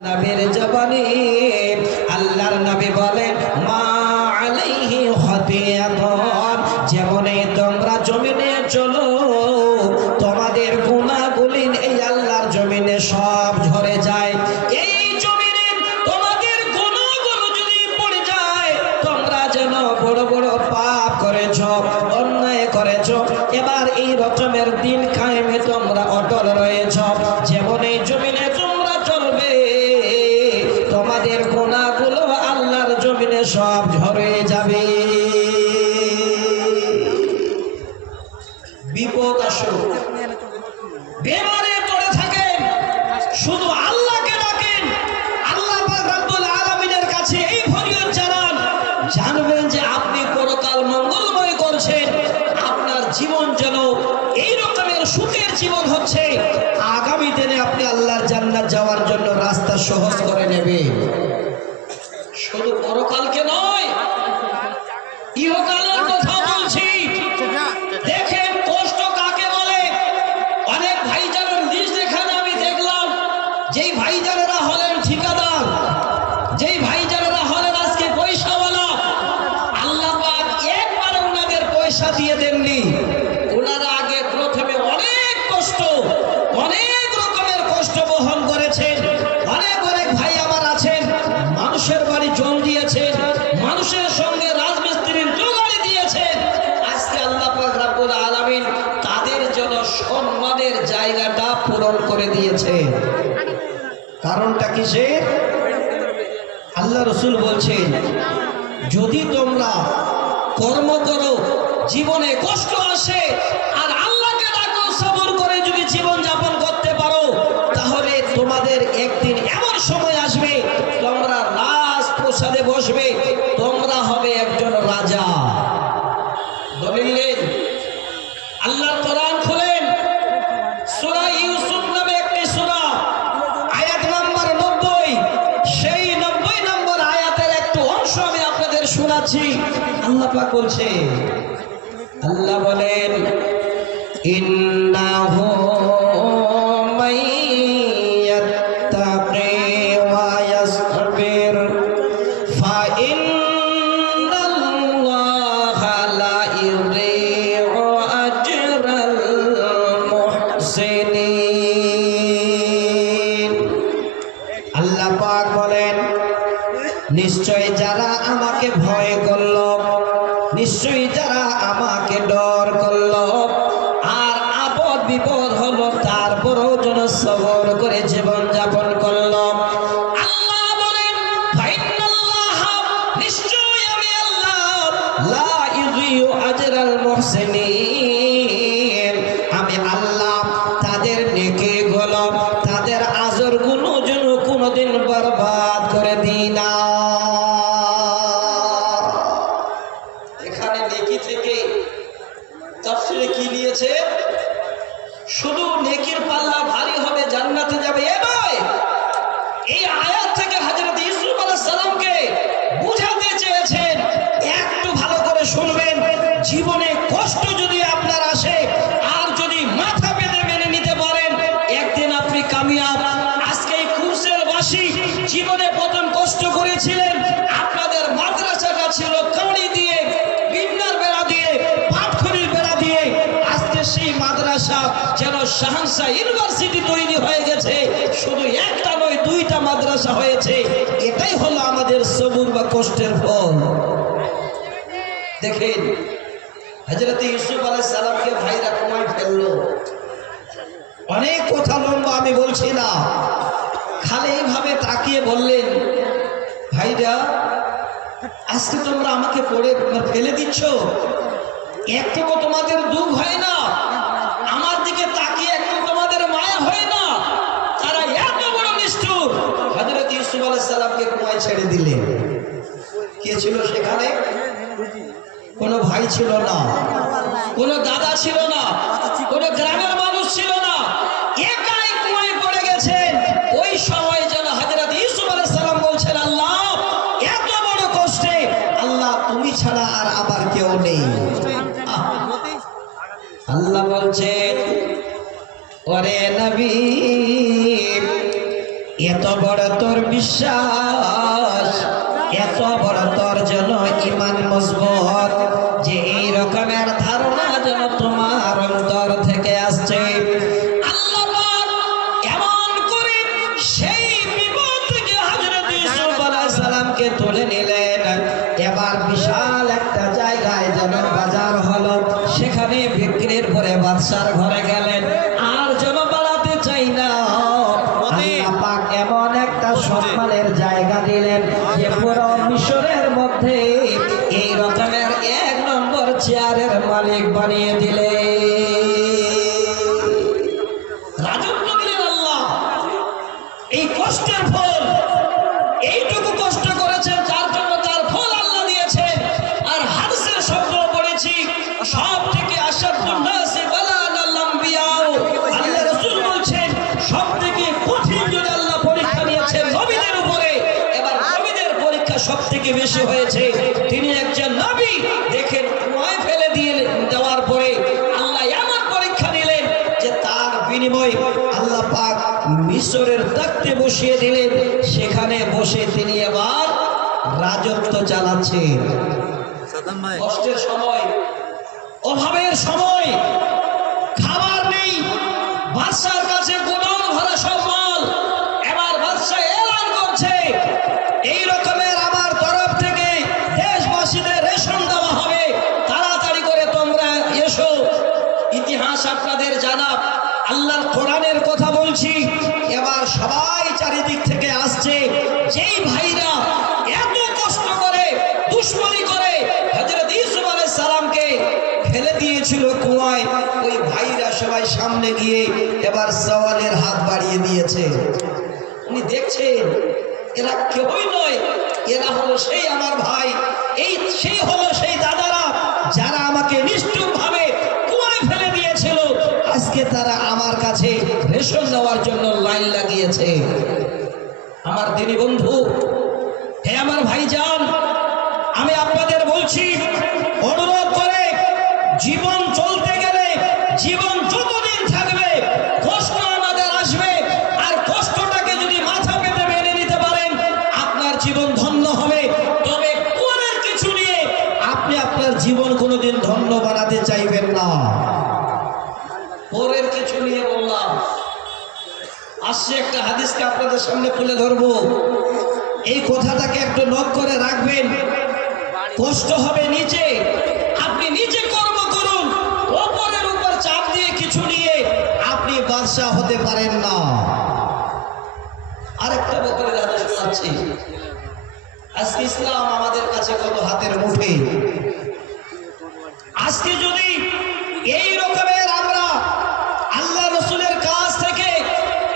নবীর জবানে আল্লাহর নবী বলেন মা আলাইহি খাতিয়াতুন, যেমনে তোমরা জমিনে চলো তোমাদের গুনাহগুলি এই আল্লাহর জমিনে সব ঝরে যায়। এই জমিনে তোমাদের গুনাহগুলো যদি পড়ে যায়, তোমরা যেন বড় বড় পাপ করেছো, অন্যায় করেছো, এবার এই রকমের দিন কায়েমে তোমরা অটল রয়েছো। যেমন এই জমিনে তোমরা চলবে তোমাদের গুনাহগুলো আল্লাহর জমিনে সব ঝরে যাবে। বিপদ আসুক, বেমারে পড়ে থাকেন, শুধু আল্লাহকে ডাকেন, আল্লাহ পাক রব্বুল আলামিনের কাছে এই ফরিয়াদ জানান, জানবেন যে আপনি পরকাল মঙ্গলময় করছেন। আপনার জীবন যেন এই রকমের সুখের জীবন হচ্ছে, আগামী দিনে আপনি আল্লাহর জান্নাত যাওয়ার জন্য রাস্তা সহজ করে নেবেন। শুধু পরকালকে নয়, ইহকালের কথা বলছি। দেখেন কষ্ট কাকে বলে। অনেক ভাইজানের লিস্ট এখানে আমি দেখলাম, যেই ভাইজানেরা হলেন ঠিকাদার, যেই ভাইজানেরা হলেন আজকে পয়সাওয়ালা, আল্লাহ পাক একবারে ওনাদের পয়সা দিয়ে দেননি। ওনারা আগে প্রথমে অনেক কষ্ট, অনেক রকমের কষ্ট বহন করেছেন। অনেক অনেক ভাই আমার আছেন, মানুষের বাড়ি জল দিয়েছেন, মানুষের সঙ্গে রাজমিস্ত্রির জোগাড়ি দিয়েছেন। আজকে আল্লাহ পাক রব্বুল আলামিন তাদের জন্য সম্মানের জায়গাটা পূরণ করে দিয়েছে। কারণটা কিসের? আল্লাহ রসুল বলছেন, যদি তোমরা কর্ম করো, জীবনে কষ্ট আসে, আর আল্লাহকে ডাকো, সবর করে যদি জীবন যাপন করতে পারো, তাহলে তোমাদের একদিন এমন সময় আসবে তোমরা রাজপ্রাসাদে বসবে, তোমরা হবে একজন রাজা। দলিল আল্লাহর কোরআন খুলেন, সূরা ইউসুফ নামে একটি সূরা, আয়াত নাম্বার 90, সেই 90 নম্বর আয়াতের একটু অংশ আমি আপনাদের শোনাচ্ছি। আল্লাহ পাক বলছে, আল্লাহ বলেন, ইন্নাহু মাইয়াত্তাকি ওয়া ইয়াসবির ফাইন্নাল্লাহা লা ইউযিউ আজরাল মুহসিনিন। আল্লাহ পাক বলেন, নিশ্চয় যারা আমাকে ভয় করল, নিশ্চয়ই যারা আমাকে ডর করল, আর আপদ বিপদ হলো তারপরও যেন সবর করে জীবন যাপন করল, আল্লাহ বলেন, ফাইন্নাল্লাহা, নিশ্চয় আমি আল্লাহ, লা ইউযিউ আজরাল মুহসিনিন, আমি আল্লাহ তাদের নেকি গুলো, তাদের আজর গুলো যেন কোনোদিন বরবাদ করে দিই না। এখানে নেকি থেকে তাফসীরে কি নিয়েছে? শুধু নেকির পাল্লা ভারী হবে, জান্নাতে যাবে এ নয়। এই আয়াত থেকে হযরত ইউসুফ আলাইহিস সালামকে বুঝাতে চেয়েছেন, একটু ভালো করে শুনবেন, জীবনে কষ্ট যদি আপনার আসে, আর যদি মাথা পেতে মেনে নিতে পারেন, একদিন আপনি কামিয়াব। আজকে এই কুরসেলবাসী জীবনে প্রথম কষ্ট করেছিলেন, আপনাদের মাদ্রাসাটা ছিল কাঁড়ি দিয়ে, বিন্নার বেড়া দিয়ে, পাটখড়ির বেড়া দিয়ে, আজকে সেই মাদ্রাসা যেন শাহনশাহ ইউনিভার্সিটি তৈরি হয়ে গেছে। শুধু একটা নয়, দুইটা মাদ্রাসা হয়েছে। এটাই হলো আমাদের সবুর বা কষ্টের ফল। দেখেন হযরত ইউসুফ আলাইহিস সালামকে ভাইরা কমায় ফেললো। অনেক কথা লম্বা আমি বলছি না, খালি এইভাবে তাকিয়ে বললেন, ভাইরা আজকে তোমরা আমাকে পড়ে ফেলে দিচ্ছ, একটু তোমাদের দুঃখ হয় না? আমার দিকে তাকিয়ে একটু তোমাদের মায়া হয় না? তারা এত বড় নিষ্ঠুর। হযরত ইউসুফ আলাইহিস সালামকে কুয়ায় ছেড়ে দিলেন। কে ছিল সেখানে? কোনো ভাই ছিল না, কোনো দাদা ছিল না, কোনো গ্রামের মানুষ ছিল না, একাই কুয়ায় পড়ে গেছেন। ওই সময় যেন হযরত ইউসুফ আলাইহিস সালাম বলছেন, আল্লাহ এত বড় কষ্টে, আল্লাহ তুমি ছাড়া আর আবার কেউ নেই। আল্লাহ বলছেন, ওরে নবী এত বড় তো তোর বিশ্বাস, এত বড় তোর যেন ঈমান মজবুত যে এই রকমের ধারণা যেন তোমার অন্তর থেকে আসছে। আল্লাহ পাক এমন করে সেই বিপদ থেকে হযরত ইউসুফ আলাইহিস সালামকে তুলে নিলেন। এবার বিশাল একটা জায়গায় যেন বাজার হলো, সেখানে বিক্রির পরে বাদশার ঘরে গেলেন। আর যেন বাড়াতে চাই না, আল্লাহ পাক এমন একটা সম্মানের জায়গা দিলেন যে পুরো মিশরের মধ্যে এই রকমের 1 নম্বর চেয়ারের মালিক বানিয়ে দিলেন। রাজত্ব দিলেন আল্লাহ। এই কষ্টের ফল, এইটুকু কষ্ট করেছেন যার জন্য তার ফল আল্লাহ দিয়েছেন। আর হাদিসের শব্দ পড়েছি, সব থেকে আশাদ্দুন নাসি বালান আল আম্বিয়া, আল্লাহ রাসূল বলছেন সব থেকে কঠিন যদি আল্লাহ পরীক্ষা নিয়েছেন নবীদের উপরে, এবার নবীদের পরীক্ষা সব থেকে বেশি হয়েছে। তিনি একজন নবী, দেখেন কুয়ায় ফেলে দিয়ে দেওয়ার পরে আল্লাহ এমন পরীক্ষা নিলেন যে তার বিনিময়ে আল্লাহ পাক মিশরের তাকতে বসিয়ে দিলেন। সেখানে বসে তিনি এবার রাজত্ব চালাচ্ছেন। কষ্টের সময়, অভাবের সময়, খাবার নেই, বাদশার কাছে গোডাউন ভরা সব মাল। এবার বাদশা এলান করছে এই রকমের আমার তরফ থেকে দেশবাসীদের রেশন দেওয়া হবে, তাড়াতাড়ি করে তোমরা এসো। ইতিহাস আপনাদের জানা, আল্লাহর কোরআনের কথা বলছি। এবার সবাই চারিদিক থেকে আসছে। যেই ভাইরা এত কষ্ট করে দুশ্মনী করে হযরত ইউসুফ আলাইহিস সালামকে ফেলে দিয়েছিল কুয়ায়, ওই ভাইরা সবাই সামনে গিয়ে এবার সওয়ালের হাত বাড়িয়ে দিয়েছে। উনি দেখছেন এরা কেউই নয়, এরা হলো সেই আমার ভাই, সেই হলো সেই দাদারা যারা আমাকে নিষ্ঠুর ভাবে কুয়ায় ফেলে দিয়েছিল। আজকে তারা আমার কাছে রেশন দেওয়ার জন্য লাইন লাগিয়েছে। আমার দিনী বন্ধু, হে আমার ভাইজান, আমি আপনাদের বলছি, অনুরোধ করে, জীবন চলতে গেলে, জীবন যতদিন থাকবে কষ্ট আমাদের আসবে। আর কষ্টটাকে যদি মাথা পেতে মেনে নিতে পারেন, আপনার জীবন ধন্য হবে। তবে পরের কিছু নিয়ে আপনি আপনার জীবন কোনোদিন ধন্য বানাতে চাইবেন না। পরের কিছু নিয়ে বললাম, আসছে একটা হাদিসকে আপনাদের সামনে তুলে ধরবো। এই কথাটাকে একটু নোট করে রাখবেন। কষ্ট হবে নিচে, আপনি নিজে কর্ম করুন। অপরের উপর চাপ দিয়ে কিছু নিয়ে আপনি বাদশা হতে পারেন না। আরেকটা বকরের হাদিস শোনাচ্ছি। আজকে ইসলাম আমাদের কাছে কত হাতের মুঠে। আজকে যদি এই রকমের আমরা আল্লাহ রসুলের কাছ থেকে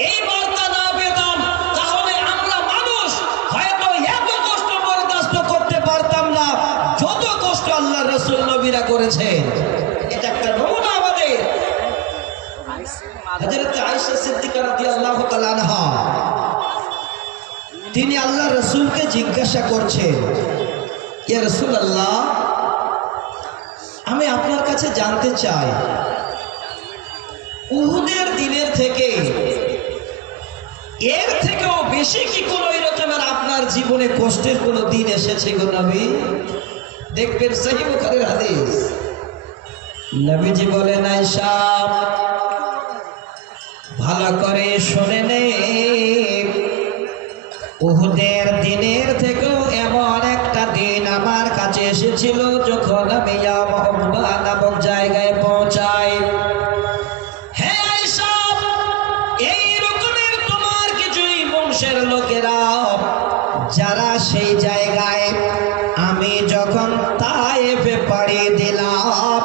এই বার্তা না পেতাম, তাহলে আমরা মানুষ হয়তো এত কষ্ট বরদাস্ত করতে পারতাম না যত কষ্ট আল্লাহ রসুল নবীরা করেছে। এটা একটা নমুনা আমাদের। হযরত আয়েশা সিদ্দিকা রাদিয়াল্লাহু তাআলা আনহা, তিনি আল্লাহ রসুলকে জিজ্ঞাসা করছেন, ইয়া রাসূলুল্লাহ, আমি আপনার কাছে জানতে চাই, উহুদের দিনের থেকে এর থেকেও বেশি কি কোনো এরকমের আপনার জীবনে কষ্টের কোনো দিন এসেছে গো নবী? দেখবেন সহিহ বুখারীর হাদিস। নবীজি বলেন, আয়েশা ভালো করে শুনে নে, উহুদের দিনের থেকেও এমন একটা দিন আমার কাছে এসেছিল যখন আমি ইয়ামুবা নামক জায়গায় পৌঁছাই। হে আয়েশা, এই রকমের তোমার কিছুই বংশের লোকেরা যারা সেই জায়গায় আমি যখন তায়েফে পাড়ি দিলাম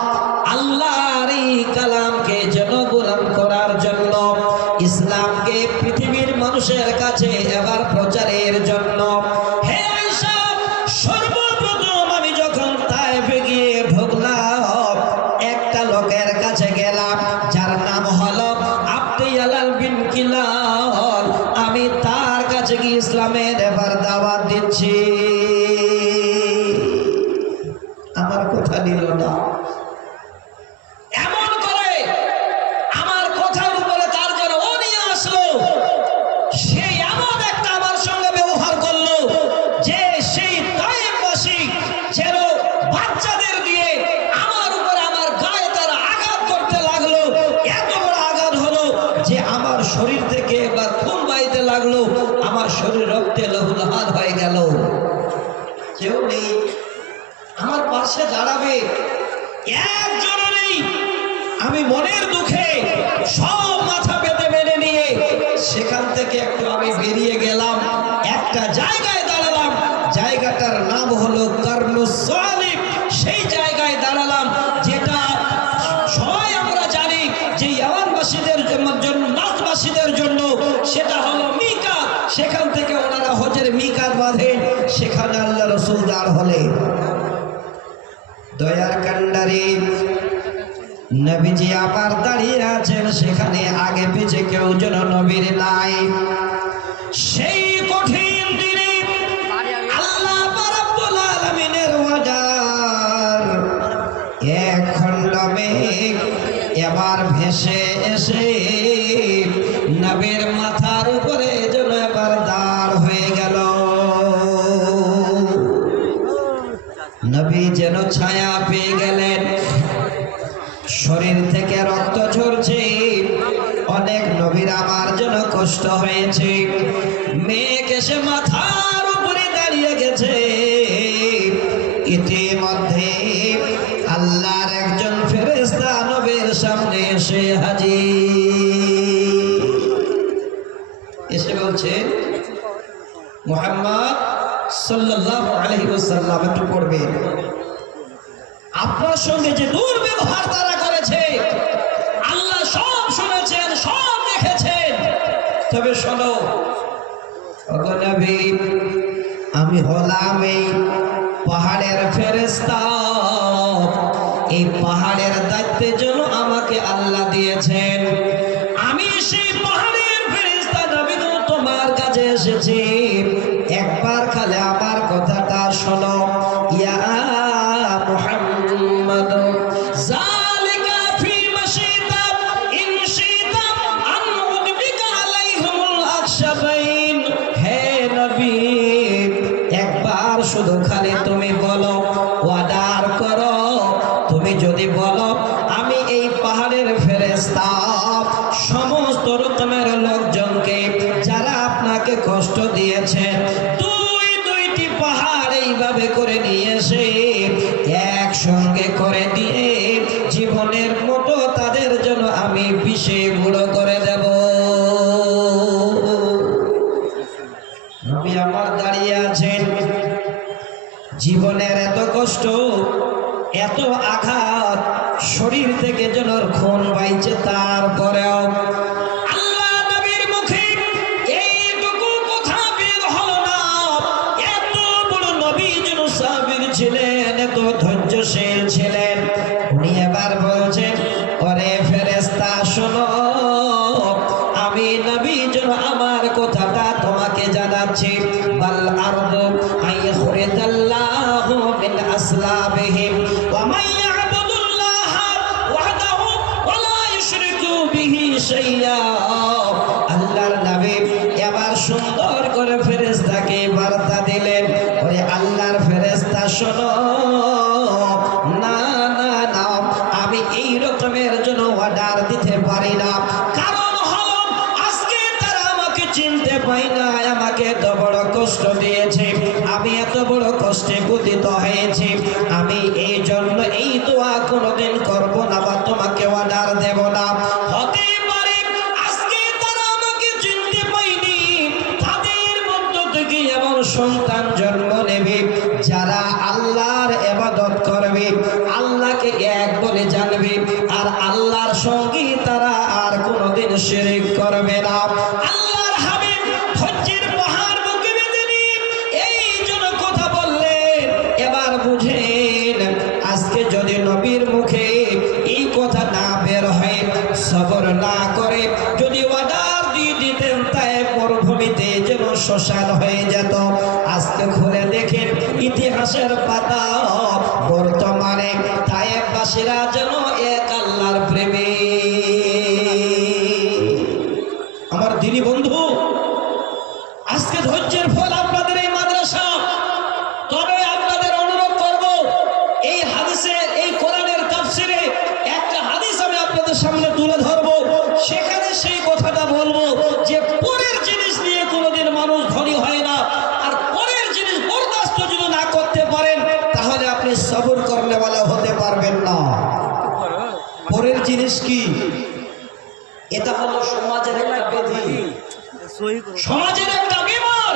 আল্লাহর এই কালামকে জনগোলাম করার জন্য, ইসলামকে পৃথিবীর মানুষের কাছে এবার প্রচারের জন্য। হে আয়েশা, সর্বপ্রথম আমি যখন তায়েফে গিয়ে ঢুকলাম, একটা লোকের কাছে গেলাম যার নাম হলো আবদিয়ালাল বিন কিলাল। আমি তার কাছে গিয়ে ইসলামের এবার দাওয়াত দিচ্ছি। আমার কথা নিল না, এমন করে আমার কথার উপরে তার যেন ও নিয়ে আসলো। সে এমন একটা আমার সঙ্গে শরীর রক্তে লহুলহান হয়ে গেল, কেউ নেই আমার পাশে দাঁড়াবে, একজন নেই। আমি মনের দুঃখে সব মাথা পেতে মেনে নিয়ে সেখান থেকে একটু আমি বেরিয়ে গেলাম, একটা জায়গায় দাঁড়ালাম, জায়গাটার নাম হলো কারনুস সালিব। সেই জায়গায় দাঁড়ালাম, যেটা সবাই আমরা জানি যে ইয়ামানবাসীদের জন্য, নাজবাসীদের জন্য সেটা হলো মিকাত। সেখান থেকে ওনারা হজের মিকাত বাঁধেন, সেখানে আল্লাহ রাসূল দাঁড় হলে দয়ার কান্ডারে নবীজি আবার দাঁড়িয়ে আছেন, সেখানে আগে পিছে কেউ যেন নবীর নাই। সেই কঠিন দিনে আল্লাহ রাব্বুল আলামিনের ওয়াদার এক খণ্ড মেঘ এবার ভেসে এসে নবীর মাথার উপরে যেন এবার দাঁড় হয়ে গেল। নবী যেন ছায়া পেয়ে গেলেন, শরীর থেকে রক্ত ঝরছে, অনেক নবীর আমার যেন কষ্ট হয়েছে। মেঘ এসে মাথার উপরে দাঁড়িয়ে গেছে, ইতিমধ্যে আল্লাহর একজন ফেরেশতা নবীর সামনে এসে হাজির, এসে বলছে মুহাম্মদ সাল্লাল্লাহু আলাইহি ওয়াসাল্লাম, একটু পড়বেন, আপনার সঙ্গে যে দুর্ব্যবহার তারা করেছে আল্লাহ সব শুনেছেন, সব দেখেছেন। তবে শোনো ওগো নবী, আমি হলাম এই পাহাড়ের ফেরেশতা, এই পাহাড়ের দায়িত্বের জন্য আমাকে আল্লাহ দিয়েছেন। আমি সেই পাহাড়ের ফেরেশতা নবী, তোমার কাছে এসেছি, একবার খালি আমার কথাটা শোনো। ইয়া মুহাম্মদ যালিকা ফি মাশিতা ইন শিতা আন উদবিকা আলাইহিমুল আকশাবাইন। হে নবী, একবার শুধু খালি তুমি বলো, ওয়াদার করো, তুমি যদি বলো আমি এই পাহাড়ের ফেরেশতা সমস্ত রকমের লোকজনকে যারা আপনাকে কষ্ট দিয়েছে, দুইটি পাহাড় এইভাবে করে নিয়ে এসে একসঙ্গে করে দিয়ে জীবনের মতো তাদের জন্য আমি বিষে গুঁড়ো করে দেব। নবী আমার দাঁড়িয়ে আছেন, জীবনের এত কষ্ট, এত আঘাত, শরীর থেকে যেন খুন বাইছে, তারপরেও আল্লাহ নবীর মুখে এইটুকু কথা বের হলো না। এত বড় নবী যেন সাবির ছিলেন, এত ধৈর্যশীল ছিলেন। উনি এবার বলছেন, ওরে ফেরেশতা শোনো, আমি নবী যেন আমার কথাটা তোমাকে জানাচ্ছি। বাল আরদু আইখরিদাল্লাহু মিন আসলাবিহিম ওয়া মান ইয়াবুদুল্লাহ ওয়াহদাহু ওয়া লা ইউশরিকু বিহি শাইয়্যা। আল্লাহর নবী এবার সুন্দর করে ফেরেশতাকে বার্তা দিলেন, ওরে আল্লাহর ফেরেশতা শোনো, না না না, আমি এই রকমের জন্য অর্ডার দিতে পারি না। কারণ হলো আজকে তারা আমাকে চিনতে পায় না, আমাকে এত বড় কষ্ট দিয়েছে, আমি এত বড় কষ্টে পতিত হয়েছি। আমি এই জন্য এই দোয়া কোনোদিন করব না বা তোমাকে অর্ডার দেব না। হতে পারে আজকে তারা আমাকে চিনতে পায়নি, তাদের মধ্য থেকে এমন সন্তান জন্ম নেবে যারা আল্লাহর ইবাদত করবে, আল্লাহকে এক বলে জানবে, আর আল্লাহর সঙ্গে তারা আর কোনোদিন শিরক করবে না। আল্লাহর হাবিব ধৈর্যের পাহাড় বুকে বেঁধে নিয়ে এই জন্য কথা বললেন। এবার বুঝেন, আজকে যদি নবীর মুখে এই কথা না বের হয়, সবর না করে যদি অর্ডার দিয়ে দিতেন, তাই মরুভূমিতে যেন শ্মশান হয়ে যেত। আজকে খুলে দেখেন ইতিহাসের পাতা, বর্তমানে তায়েফবাসীরা যেন এক আল্লাহর প্রেমে। আমার দিনী বন্ধু, আজকে ধৈর্যের ফল আপনাদের এই মাদ্রাসা। তবে আপনাদের অনুরোধ করব, এই হাদিসে, এই কোরআনের তাফসিরে একটা হাদিস আমি আপনাদের সামনে তুলে ধরবো, সেখানে সেই কথাটা বলবো যে পরের জিনিস নিয়ে কোনোদিন মানুষ ধনী জিনিস কি? এটা হলো সমাজের একটা ব্যাধি, সমাজের একটা বিমার,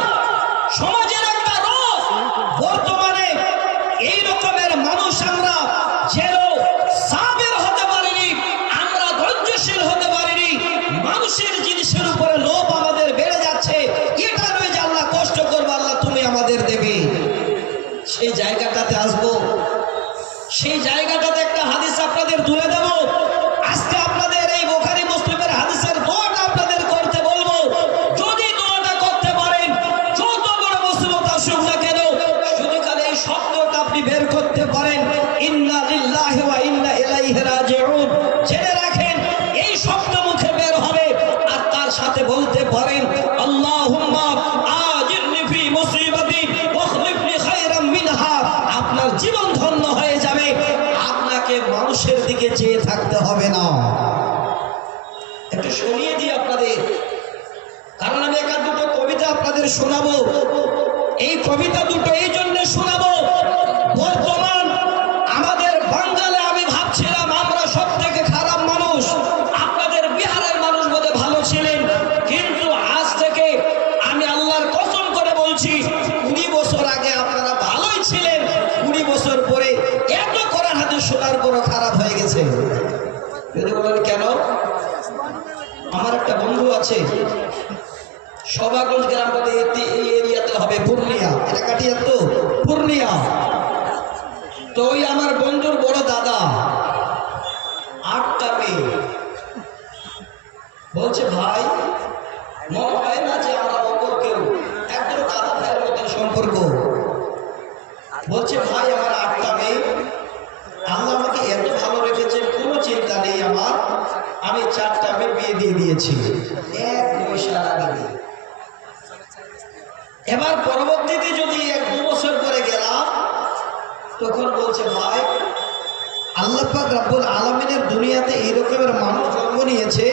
সমাজের একটা রোগ। বর্তমানে এই রকমের মানুষ আমরা যেন সাবের হতে পারিনি, আমরা ধৈর্যশীল হতে পারিনি। মানুষের জিনিসের উপরে লোভ আমাদের বেড়ে যাচ্ছে। এটা নয় যে আল্লাহ কষ্ট করবো, আল্লাহ তুমি আমাদের দেবে। সেই জায়গাটাতে আসবো, সেই জায়গাটাতে একটা হাদিস আপনাদের তুলে দেব। আজকে আপনাদের এই বুখারী মুসলিমের হাদিসের দোয়াটা আপনাদের করতে বলবো। যদি দোয়াটা করতে পারেন, যত বড় মুসিবত আসুক না কেন, শুধু খালি এই শব্দটা আপনি বের করতে পারেন, ইন্না লিল্লাহি ওয়া ইন্না ইলাইহি রাজিউন। জেনে রাখেন, এই শব্দ মুখে বের হবে আর তার সাথে বলতে পারেন, আল্লাহুম্মা আজিরনি ফি মুসিবাতি ওয়াখলিফনি খায়রাম মিনহা। আপনার জীবন ধন্য হয়ে যাবে, আপনাকে মানুষের দিকে চেয়ে থাকতে হবে না। একটু শুনিয়ে দিই আপনাদের, কারণ আমি একা দুটো কবিতা আপনাদের শোনাবো। এই কবিতা দুটো এই জন্য শোনাবো, বর্তমান আমাদের বাঙালে আমি ভাবছিলাম আমরা সব থেকে খারাপ মানুষ, আপনাদের বিহারের মানুষ বোধ ভালো ছিলেন, কিন্তু আজ থেকে আমি আল্লাহর কসম করে বলছি 20 বছর আগে আপনারা ভালোই ছিলেন, 20 বছর পরে এত করার হাতে শোনার পরও খারাপ হয়ে গেছে। বলেন কেন? আমার একটা বন্ধু আছে, সবাগঞ্জ গ্রাম বলে এই এরিয়াতে হবে, পূর্ণিয়া, এটা কাটিয়া তো পূর্ণিয়া। তো ওই আমার বন্ধুর বড় দাদা, 8টা মেয়ে। বলছে ভাই, মনে হয় না যে আমরা অপর কেউ, একদম দাদা ভাইয়ের মতো সম্পর্ক। বলছে ভাই, আমার 8টা মেয়ে, আল্লাহ আমাকে এত ভালো রেখেছে, কোনো চিন্তা নেই আমার। আমি 4টা মেয়ে বিয়ে দিয়ে দিয়েছি, 1 পয়সা লাগেনি। এবার পরবর্তীতে যদি 1-2 বছর পরে গেলাম, তখন বলছে ভাই, আল্লাহ পাক রব্বুল আলামিনের দুনিয়াতে এই রকমের মানুষ জন্ম নিয়েছে।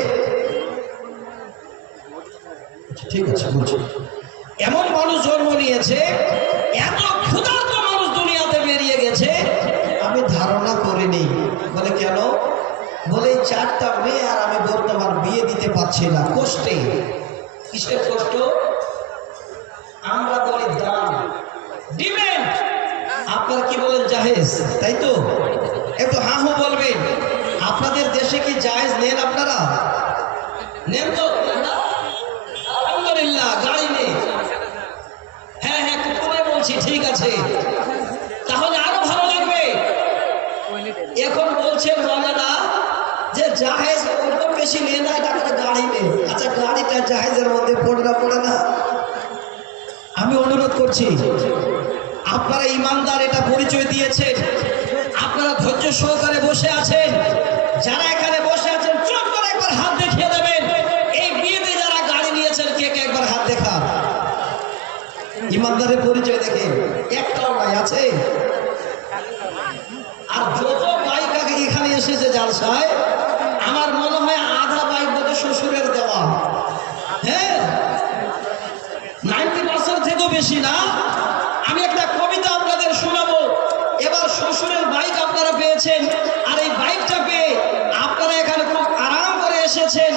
ঠিক আছে বলছি, এমন মানুষ জন্ম নিয়েছে, এত ক্ষুধার্ত মানুষ দুনিয়াতে বেরিয়ে গেছে, আমি ধারণা করিনি। বলে কেন? বলে 4টা মেয়ে আর আমি বর্তমান বিয়ে দিতে পারছি না, কষ্টে। কিসের কষ্ট? আমরা বলি দাম, ডিমান্ড। আপনারা কি বলেন? জাহেজ, তাই তো? একটু হা হু বলবেন। আপনাদের দেশে কি জায়েজ নেন? আপনারা নেন তো? আলহামদুলিল্লাহ, গাড়ি নেই। হ্যাঁ হ্যাঁ, কুকুরে বলছি, ঠিক আছে, তাহলে আরো ভালো লাগবে। এখন বলছেন মাওলানা যে জাহেজ অল্প বেশি নেই না, এটা করে গাড়ি নেই। আচ্ছা, গাড়িটা জাহেজের মধ্যে পড়ে না? আমি অনুরোধ করছি, আপনারা ইমানদার, এটা পরিচয় দিয়েছেন, আপনারা ধৈর্য সহকারে বসে আছেন। যারা এখানে বসে আছেন, চুপ করে একবার হাত দেখিয়ে দেবেন। এই বিয়েতে যারা গাড়ি নিয়েছেন, কে কে একবার হাত দেখান। ইমানদারের পরিচয় দেখেন, একটাও নাই, আছে? আর যত বাইক আগে এখানে এসেছে জালসায়, আমার মনে হয় আধা বাইক বোধহয় শ্বশুরের দেওয়া। হ্যাঁ, 90% থেকেও বেশি না। আমি একটা কবিতা আপনাদের শোনাবো। এবার শ্বশুরের বাইক আপনারা পেয়েছেন, আর এই বাইকটা পেয়ে আপনারা এখানে খুব আরাম করে এসেছেন।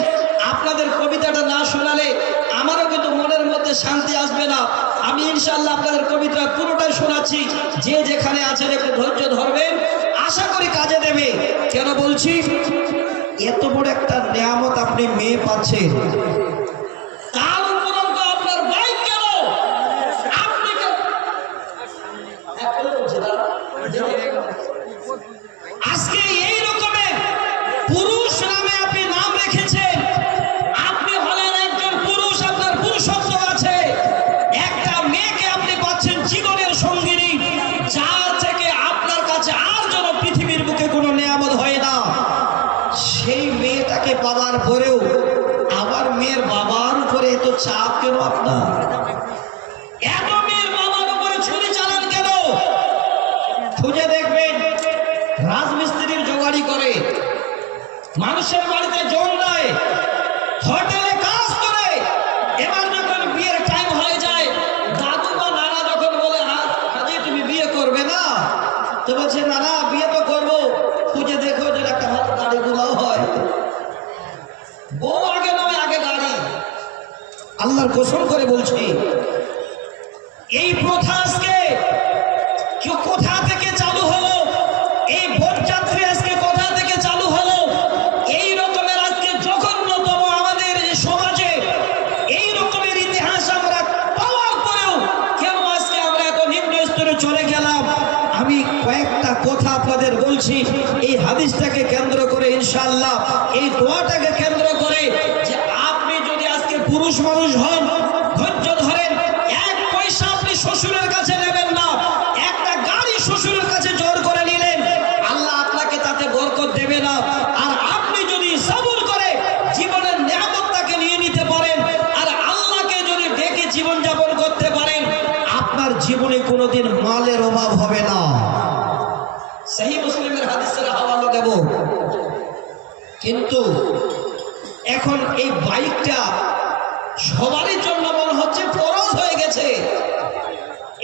আপনাদের কবিতাটা না শোনালে আমারও কিন্তু মনের মধ্যে শান্তি আসবে না। আমি ইনশাআল্লাহ আপনাদের কবিতা পুরোটাই শোনাচ্ছি, যে যেখানে আছেন একটু ধৈর্য ধরবেন, আশা করি কাজে দেবে। কেন বলছি? এত বড় একটা নিয়ামত আপনি মেয়ে পাচ্ছেন, তার উপরন্ত আপনার বাইক কেন? আপনি আজকে এই রকমের পুরুষ নামে আপনি নাম রেখেছেন, আপনি হলেন একজন পুরুষ, আপনার পুরুষত্ব আছে। একটা মেয়েকে আপনি পাচ্ছেন জীবনের সঙ্গিনী, যার থেকে আপনার কাছে আর যেন পৃথিবীর বুকে কোনো নিয়ামত হয় না। সেই মেয়েটাকে পাওয়ার পরেও আবার মেয়ের বাবার উপরে এত চাপ কেন? আপনার এত মেয়ের বাবার উপরে ছুরি চালান কেন? খুঁজে দেখবেন, রাজমিস্ত্রির জোগাড়ি করে, মানুষের বাড়িতে জল দেয়, হোটেলে কাজ করে। এবার যখন বিয়ের টাইম হয়ে যায়, দাদু বা নানা যখন বলে, হাজি তুমি বিয়ে করবে না? তো বলছে, না না, বিয়ে তো করবো, খুঁজে দেখো যেন একটা ভালো দাড়ি গুলাও হয়। চলে গেলাম, আমি কয়েকটা কথা আপনাদের বলছি এই হাদিসটাকে কেন্দ্র করে, ইনশাআল্লাহ এই দোয়াটাকে কেন্দ্র করে, যে আপনি যদি আজকে পুরুষ মানুষ হন, ধৈর্য ধরেন, এক পয়সা আপনি শ্বশুরের কাছে নেবেন না, একটা গাড়ি শ্বশুরের কাছে জোর করে নিলেন, আল্লাহ আপনাকে তাতে বরকত দেবে না। আর আপনি যদি সবর করে জীবনের নিয়ামতটাকে নিয়ে নিতে পারেন আর আল্লাহকে যদি ডেকে জীবন যাপন করতে পারেন, আপনার জীবনে কোনোদিন মালের অভাব হবে না। সহিহ মুসলিমের হাদিসের হাওয়ালা দেব। কিন্তু এখন এই বাইকটা সবারই জন্য মনে হচ্ছে ফরজ হয়ে গেছে।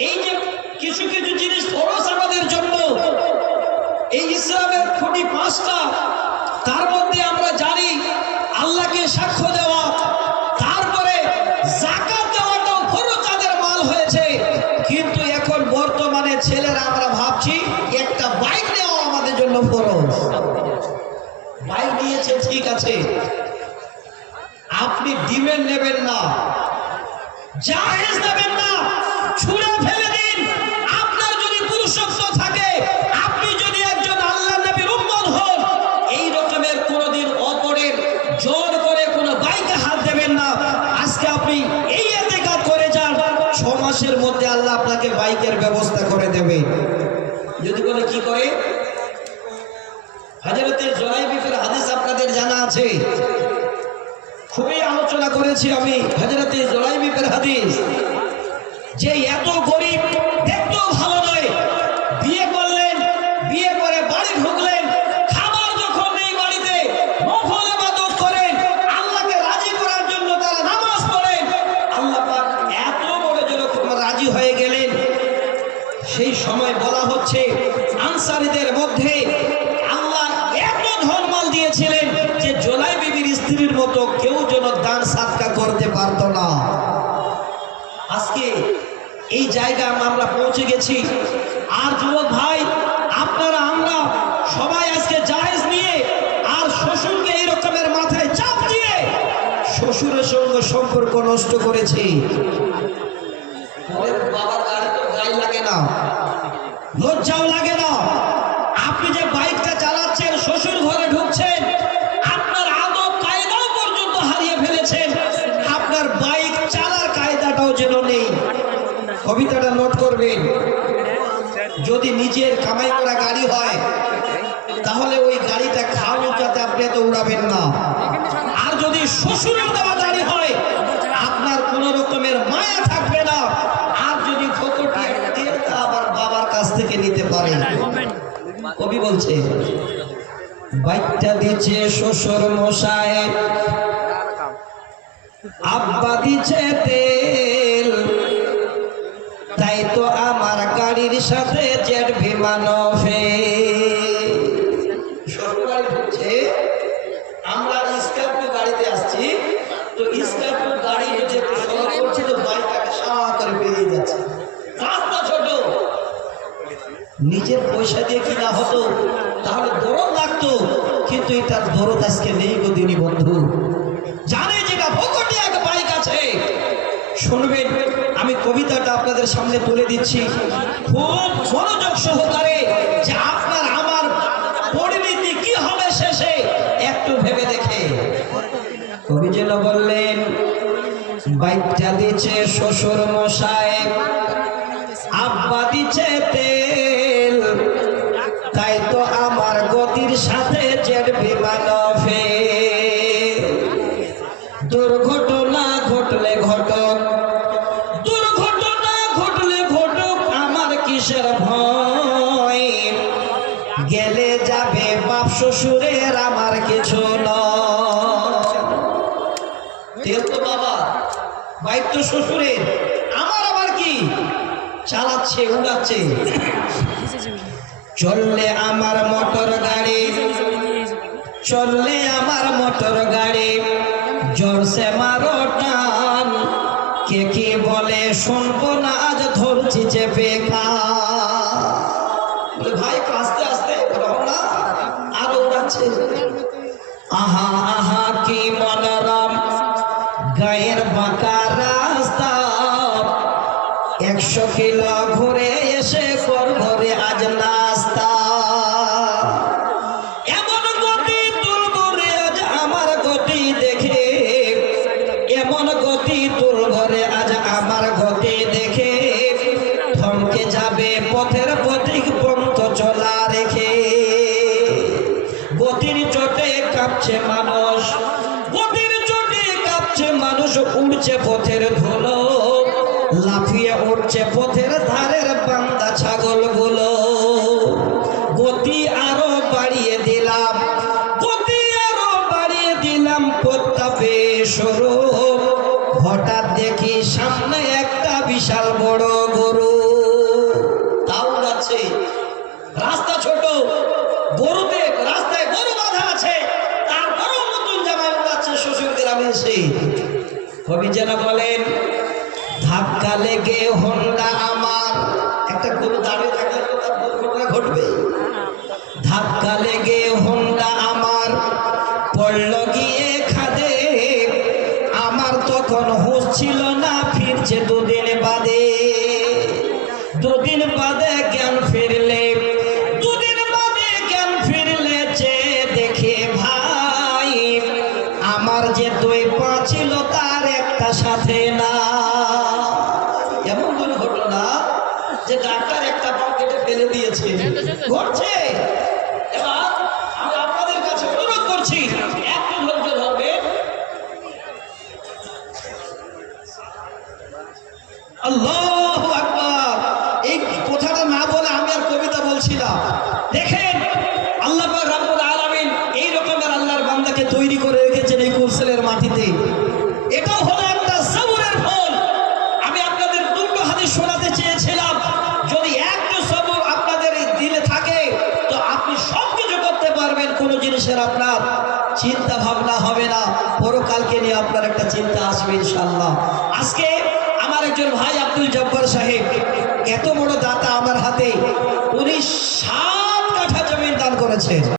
এই যে কিছু কিছু জিনিস ফরজ আমাদের জন্য, এই ইসলামের খুঁটি পাঁচটা, তার মধ্যে আমরা জানি আল্লাহকে সাক্ষ্য দেওয়া, তারপরে যাকাত দেওয়াটাও ফরজ যাদের মাল হয়েছে। কিন্তু এখন বর্তমানে ছেলেরা আমরা ভাবছি একটা বাইক নেওয়া আমাদের জন্য ফরজ। বাইক নিয়েছে ঠিক আছে, আপনি দিবেন নেবেন না, জায়েজ নেবেন না, ছুঁড়ে ফেলে দিন। আপনার যদি পুরুষত্ব থাকে, আপনি যদি একজন আল্লাহ নবীর উম্মত হন, এই রকমের কোনোদিন অপরের জোর করে কোনো বাইকে হাত দেবেন না। আজকে আপনি এই ইতিকাদ করে যান, 6 মাসের মধ্যে আল্লাহ আপনাকে বাইকের ব্যবস্থা করে দেবে। যদি বলে কি করে, হযরতে জুলাইবিবের হাদিস আপনাদের জানা আছে, খুবই আলোচনা করেছি আমি হযরতে জুলাইবিবের হাদিস, যে এত গরিব, দেখতেও ভালো নয়, বিয়ে করলেন, বিয়ে করে বাড়ি ঢুকলেন, খাবার যখন নেই বাড়িতে, নফল ইবাদত করেন, আল্লাহকে রাজি করার জন্য তারা নামাজ পড়েন, আল্লাহ পাক এত বড় যখন রাজি হয়ে গেলেন, সেই সময় বলা হচ্ছে আনসারীদের মধ্যে আল্লাহ এত ধনমাল দিয়েছিলেন যে জুলাইবিবির স্ত্রীর মতো কেউ যেন দান সাদকা করতে পারত না। আজকে এই জায়গায় আমরা পৌঁছে গেছি। আর যুবক ভাই, আপনারা আমরা সবাই আজকে জায়েজ নিয়ে আর শ্বশুরকে এই রকমের মাথায় চাপ দিয়ে শ্বশুরের সঙ্গে সম্পর্ক নষ্ট করেছি। বাবার গাড়ি তো গায়ে লাগে না, লজ্জাও লাগে না। আপনি যে বাইকটা চালাচ্ছেন, শ্বশুর ঘরে ঢুকছেন, আপনার আদব কায়দাও পর্যন্ত হারিয়ে ফেলেছেন, আপনার বাইক চালার কায়দাটাও যেন নেই। কবিতাটা নোট করবেন। যদি নিজের কামাই করা গাড়ি হয়, তাহলে ওই গাড়িটা খাওয়ানোর যাতে আপনি এত উড়াবেন না। আর যদি শ্বশুরের দেওয়া গাড়ি হয়, আপনার কোন রকমের মায়া থাকবে না। আর যদি ফকটিয়া তেলটা আবার বাবার কাছ থেকে নিতে পারেন। কবি বলছে, বাইকটা দিচ্ছে শ্বশুর মশাই, আব্বা দিচ্ছে তেল, তাই তো আমার গাড়ির সাথে জেট বিমান আমরা স্কর্পিও গাড়িতে আসছি, তো স্কর্পিও গাড়ি যে করছি, তো বাইকটাকে সারা করে বেরিয়ে যাচ্ছে, রাস্তা ছোট। নিজের পয়সা দিয়ে কিনা হতো তাহলে দরদ লাগতো, কিন্তু এটার দরদ আজকে নেই গো দিনী বন্ধু। জানে যেটা ফকটিয়া একটা বাইক আছে। শুনবেন, আমি কবিতাটা আপনাদের সামনে তুলে দিচ্ছি খুব মনোযোগ সহকারে, যে আপনার আমার পরিণতি কি হবে শেষে একটু ভেবে দেখে। কবি যেন বললেন, বাইকটা দিচ্ছে শ্বশুর মশাই, আব্বা দিচ্ছে তেল, তাই তো আমার গতির সাথে জেট বিমান ফেল। দুর্ঘটনা ঘটলে ঘটক, দুর্ঘটনা ঘটলে ঘটক, আমার কিসের ভয়, গেলে যাবে বাপ শ্বশুরের, আমার কিছু নয়। তেল তো বাবা, বাইক তো শ্বশুরের, আমার আবার কি? চালাচ্ছে, উড়াচ্ছে। চললে আমার মোটর গাড়ি, চললে আমার মোটর গাড়ি, জোরসে মারো টান, কে কি বলে শুনবো না, আজ ধরছি চেপে খান। ভাই আস্তে আস্তে রওনা, আরো উড়াচ্ছে। আহা আহা কি মনোরম গায়ের বাঁকা রাস্তা, 100 কিলো ঘুরে এসে করব রে আজ নাস্তা। এমন গতি তুলব রে আজ আমার গতি দেখে, এমন গতি তুলব রে আজ আমার গতি দেখে, থমকে যাবে পথের পথিক পন্থ চলা রেখে। গতির চোটে কাঁপছে মানুষ, গতির চোটে কাঁপছে মানুষ, উড়ছে পথের ধুলো, লাফিয়ে উঠছে পথের ধারের বান্দা ছাগল গুলো। গতি আরো বাড়িয়ে দিলাম, গতি আরো বাড়িয়ে দিলাম, পথটা বেশ সরু। হঠাৎ দেখি সামনে একটা বিশাল বড় গরু, তাও যাচ্ছে। রাস্তা ছোট, গরুতে রাস্তায় গরু বাঁধা আছে, তারপরেও নতুন জামাই উড়াচ্ছে শ্বশুর গ্রামে এসে। কবি যেন বলেন, ধাক্কা লেগে হোন্ডা আমার, একটা গরু দাঁড়িয়ে থাকলে তো তার দুর্ঘটনা ঘটবে। ধাক্কা লেগে হোন্ডা আমার পড়ল গিয়ে খাদে, আমার তখন হুঁশ ছিল না, ফিরছে দুদিন বাদে। দুদিন বাদে জ্ঞান ফিরলে, দুদিন বাদে জ্ঞান ফিরলে, চেয়ে দেখে ভাই আমার যে 2 পা ছিল তার একটা সাথে না। এমন দুর্ঘটনা যে ডাক্তার একটা পা কেটে ফেলে দিয়েছে, ঘটছে। এবার আমি আপনাদের কাছে অনুরোধ করছি, একটু ধৈর্য ধরবেন। আল্লাহু আকবার। এই কথাটা না বলে আমি আর কবিতা বলছি না। দেখেন আল্লাহ পাক রব্বুল আলামিন এই রকমের আল্লাহর বান্দাকে তৈরি করে রেখেছেন এই কুরসেলের মাটিতে। এটাও হলো একটা সবরের ফল। আমি আপনাদের দুটো হাদিস শোনাতে চেয়েছিলাম, যদি একটু সবর আপনাদের এই দিলে থাকে তো আপনি সবকিছু করতে পারবেন, কোনো জিনিসের আপনার চিন্তা ভাবনা হবে না, পরকালকে নিয়ে আপনার একটা চিন্তা আসবে ইনশাআল্লাহ। আজকে আমার একজন ভাই আব্দুল জব্বার সাহেব, এত বড় দাতা আমার হাতে, উনি 7 কাঠা জমি দান করেছেন।